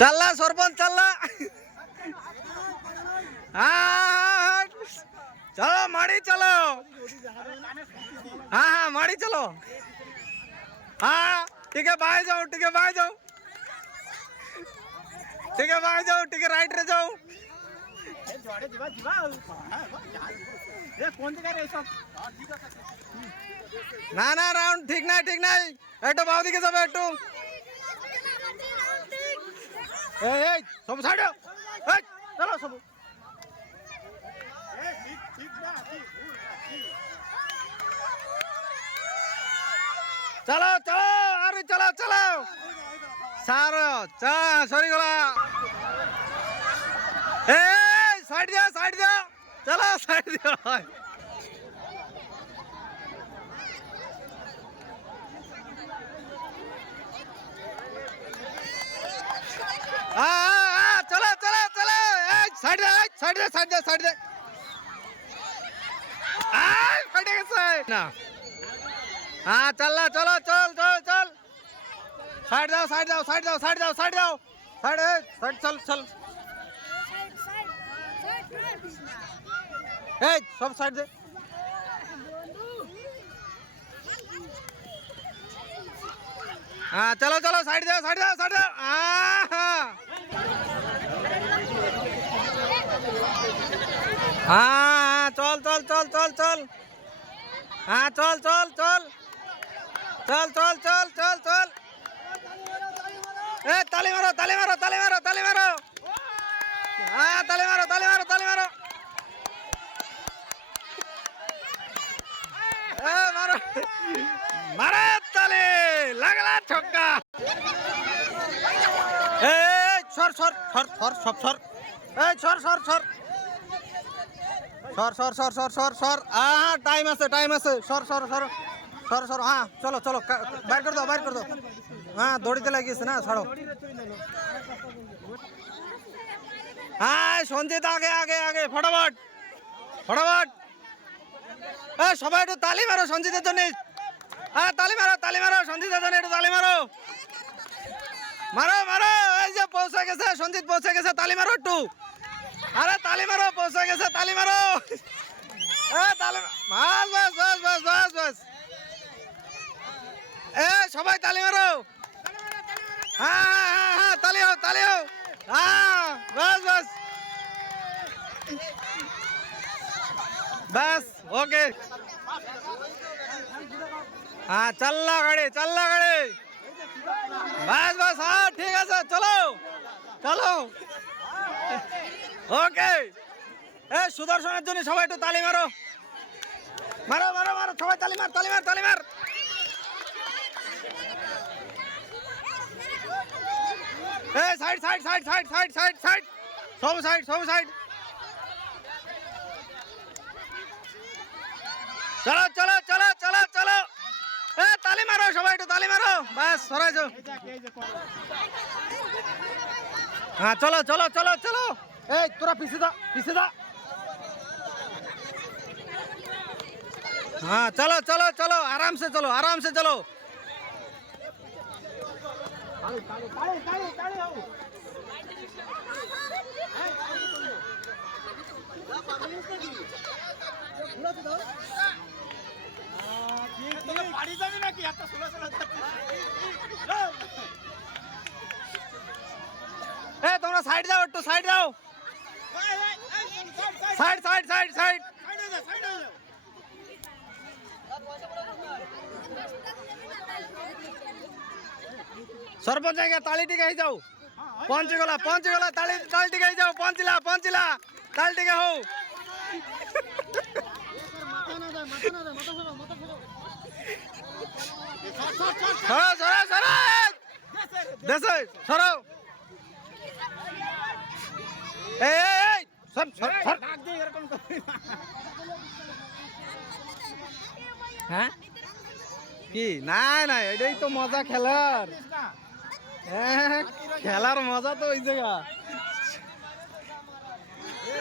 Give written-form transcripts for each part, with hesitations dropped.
চাল্লা সরপঞ্চ চাল্লা। हाँ चलो माड़ी चलो। हाँ हाँ माड़ी चलो। हाँ ठीक है बाहर जाओ, ठीक है बाहर जाओ, ठीक है बाहर जाओ, ठीक है राइट रे जाओ। ना ना राउंड ठीक नहीं, ठीक नहीं एटो बाव दिखे सब एटो ए सब साइड ए चलो सब चलो चलो अरे चलो चलो सारो चा सॉरी गला ए साइड दिया चलो साइड दिया। चलो चलो चलो साइड दे ना। हाँ चल चलो चल चल चल साइड जाओ साइड जाओ साइड जाओ साइड जाओ साइड जाओ साइड साइड चल चल सब साइड दे। हाँ चलो चलो साइड जाओ साइड जाओ साइड जाओ। हाँ चल चल चल चल चल हाँ चल चल चल चल चल चल चल चल ए ताली मारो ताली मारो ताली मारो ताली मारो। हाँ ताली मारो ताली मारो ताली मारो ए मारो मारो ताली लगला छक्का। ए सर सर सर सर सब सर ए sir sir sir sir sir sir sir sir sir हाँ टाइम আছে sir sir sir sir sir हाँ चलो चलो बाहर कर दो हाँ दौड़ीते लगिয়েছে ना ছাড়ো। हाँ সঞ্জিত आगे आगे आगे फटाफट फटाफट ए সবাই একটু তালি মারো সঞ্জিতের জন্য। হ্যাঁ তালি মারো সঞ্জিতের জন্য একটু তালি মারো মারো মারো। এই যে পৌঁছে গেছে সঞ্জিত পৌঁছে গেছে তালি মারো একটু। अरे ताली मारो पहुंचे कैसे ताली मारो ए ताली बस बस बस बस बस बस ए सबाई ताली मारो। हाँ हाँ हाँ ताली हो हाँ बस बस बस ओके। हाँ चलना गाड़ी बस बस हाँ ठीक है सर चलो चलो ओके। ए सुदर्शনের জন্য সবাই একটু তালি মারো মারো মারো মারো সবাই তালি মার তালি মার তালি মার। ए side side side side side side side सब साइड चलो चलो चलो चलो चलो ए ताली मारो সবাই একটু তালি মারো बस সরাই যাও। हाँ चलो चलो चलो चलो ए तोरा पीछे दा हाँ चलो चलो चलो आराम से चलो ए তোমরা সাইড যাও একটু সাইড যাও side side side side sarpanch आएगा ताली टिका ही जाओ पहुंच गला ताली ताली टिका ही जाओ पहुंचला ताली टिका हो। सरो सरो सब হ্যাঁ কি না না এটাই তো মজা খেলার। হ্যাঁ খেলার মজা তো ওই জায়গা।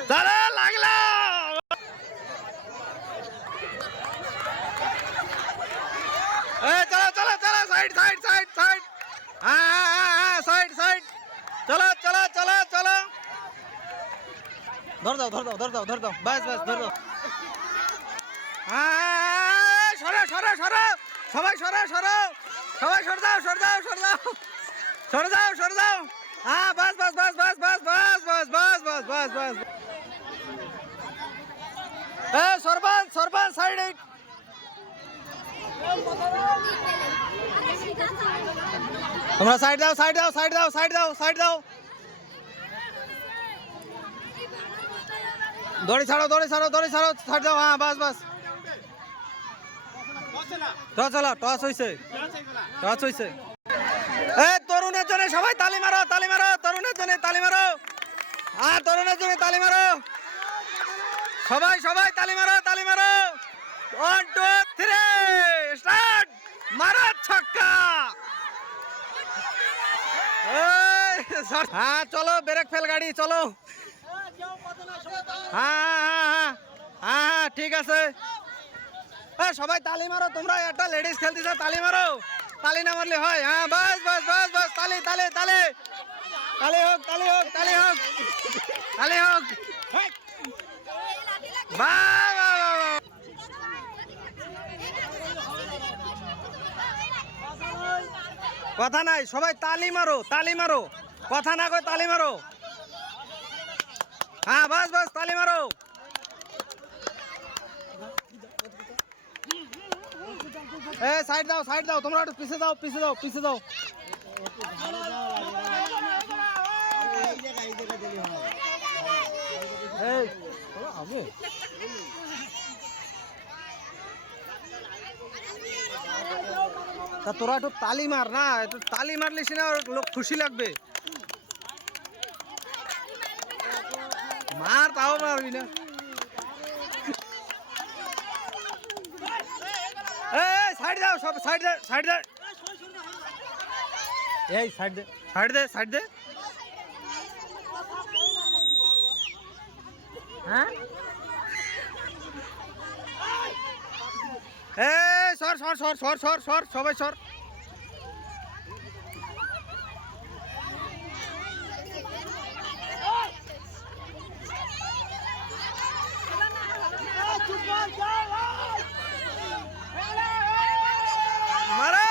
চলো লাগলো চলো চলো চলো সাইড সাইড সাইড সাইড হ্যাঁ হ্যাঁ হ্যাঁ সাইড সাইড ধর দাও ধর দাও ধর দাও ধর দাও বাস বাস ধর দাও সরো সরো সরো সবাই সরো সরো সবাই সর দাও সর দাও সর দাও সর দাও সর দাও হ্যাঁ বাস বাস বাস বাস বাস বাস বাস বাস বাস বাস বাস সরবান সরবান সাইডে তোমরা সাইড দাও সাইড দাও সাইড দাও সাইড দাও সাইড দাও দড়ি ছাড়ো দড়ি ছাড়ো দড়ি ছাড়ো ছাড় দাও হ্যাঁ বাস বাস টস হলো টস হয়েছে টস হয়েছে তরুণের জন্য সবাই তালি মারো তরুণের জন্য তালি মারো তরুণের জন্য তালি মারো সবাই সবাই তালি মারো 1 2 3 স্টার্ট মারো ছক্কা হ্যাঁ চলো ব্রেক ফেল গাড়ি চলো হ্যাঁ হ্যাঁ ঠিক আছে সবাই তালি মারো তোমরা একটা লেডিস খেলতেছো তালি মারো তালি না মারলে হয় হ্যাঁ বাস বাস বাস বাস তালি তালি তালি তালি হোক তালি হোক তালি হোক তালি হোক বাহ বাহ বাহ কথা নাই সবাই তালি মারো কথা না কই তালি মারো হ্যাঁ বাস বাস তালি মারো সাইড দাও তোমরা একটু পিছে দাও তা তোরা একটু তালি মার না একটু তালি মারলে সিনা লোক খুশি লাগবে মার তাও মারবি না সাইড দাও সব সাইড দে এই সাইড দে হ্যাঁ সর সবাই সর মারা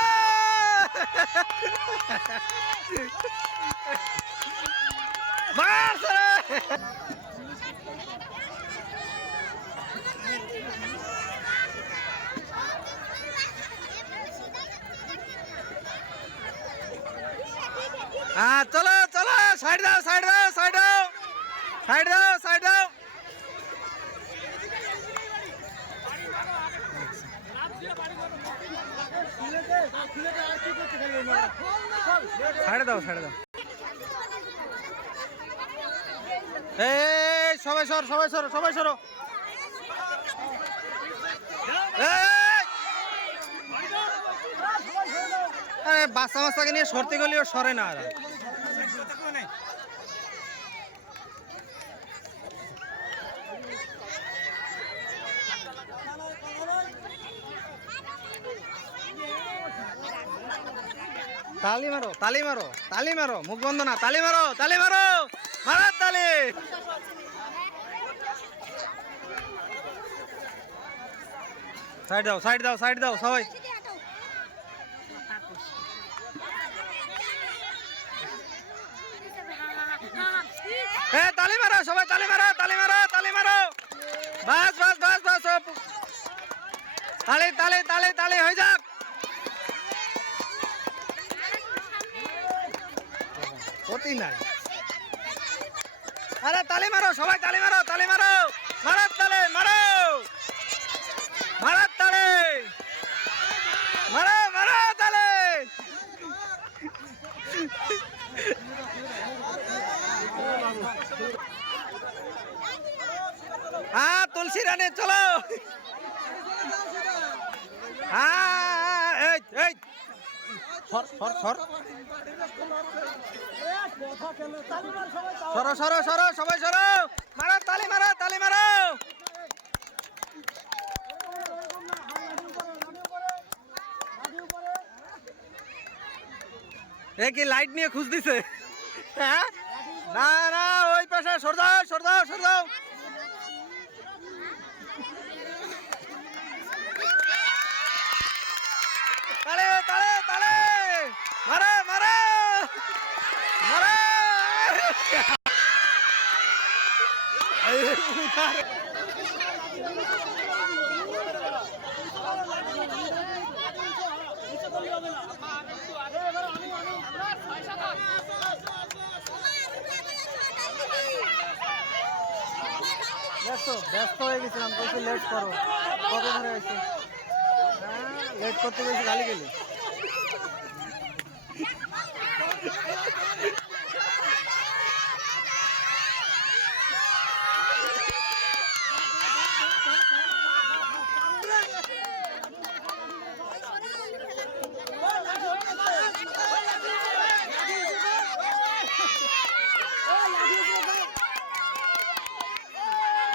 চলো চলো সাইড দাও সবাই সরো বাচ্চাকে নিয়ে সরতে গেলেও সরে না তালি মারো মুখ বন্ধ না তালি মারো মারার তালি সাইড দাও সবাই তালি মারো সবাই তালি মারো বাস তালি হয়ে যাক ক্ষতি নাই আরে তালি মারো সবাই তালি মারো মারার তালি মারো তালি তুলসী রানী চলো সরো সবাই সরো মারো তালি মারো কি লাইট নিয়ে খুঁজ দিছে হ্যাঁ না ওই সর দাও সর দাও সর দাও। তালে তালে তালে মারে মারে মারে। ব্যস্ত হয়ে গেছিলাম, বলছি লেট করো, কত ধরে আছে। হ্যাঁ লেট করতে গেছি গালি গেলি।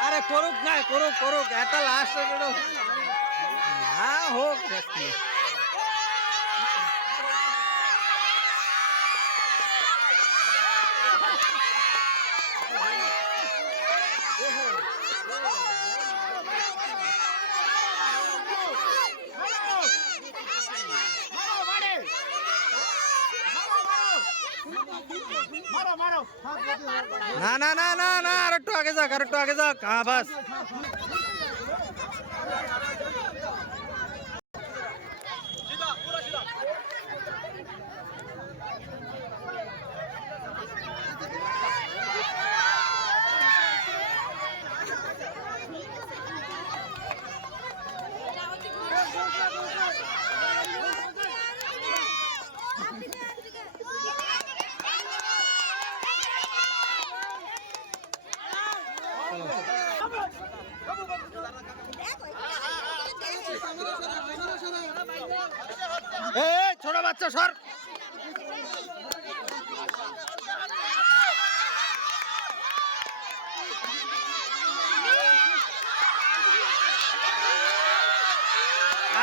আরে করুক না, করুক করুক, এটা লাস্ট না হোক। না না না না না, আর একটু আগে যাক, আর একটু আগে যাক। হ্যাঁ বাস। ছোট বাচ্চা সর।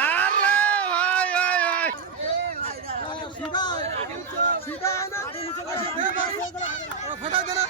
আরে ভাই ভাই ভাই সিধা না ফটা দে না।